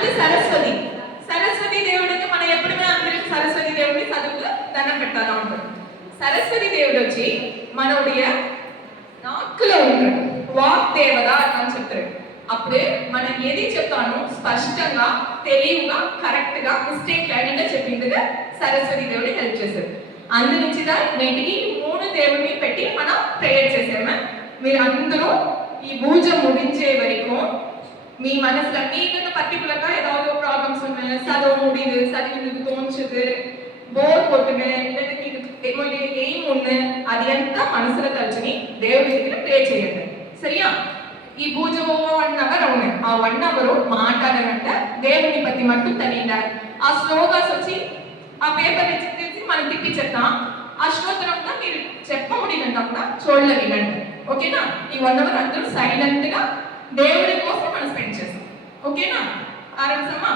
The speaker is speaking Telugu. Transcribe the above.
அடுத்து சரஸ்வதி. சரஸ்வதி దేవుడికి మనం ఎప్పుడైనా అందరికి சரஸ்வதி దేవుడికి చదువుకు దండం పెట్టాలా ఉంటుంది. సరస్వతి దేవుడు వచ్చి మనోడియ నాకులో ఉంటాడు, వాక్ దేవత అని చెప్తారు. అప్పుడే మనం ఏది చెప్తాను స్పష్టంగా తెలివిగా కరెక్ట్ గా మిస్టేక్ లేకుండా చెప్పిందిగా సరస్వతి దేవుడి హెల్ప్ చేశారు. అందునుంచిగా నేటికి 3 దేవుడిని పెట్టి మనం ప్రేయర్ చేసాము. మీరు అందరూ ఈ పూజ ముగించే వరకు మీ మనసులో మీకు పర్టికులర్గా ఏదో ప్రాబ్లమ్స్ ఉన్నాయి, చదువు ముడిదు, చదివిందుకు తోంచదు, బోర్ కొట్టుగా, లేదా మీకు ఏం ఉంది అది అంతా మనసులో తలుచుని దేవుడి దగ్గర ప్రే చేయండి. సరియా? ఈ పూజ 1 అవర్ ఉన్నాయి. ఆ 1 అవర్ మాట్లాడాలంట దేవుని పతి మట్టు తనిండారు. ఆ శ్లోగాస్ వచ్చి ఆ పేపర్ తెచ్చి మనం తిప్పించేస్తాం. ఆ స్తోత్రంగా మీరు చెప్పబడినంత చూడలే వినండి. ఓకేనా? ఈ 1 అవర్ అందరూ సైలెంట్ గా దేవుడి కోసం మనం స్పెండ్ చేస్తాం. ఓకేనా? ఆరంభమా?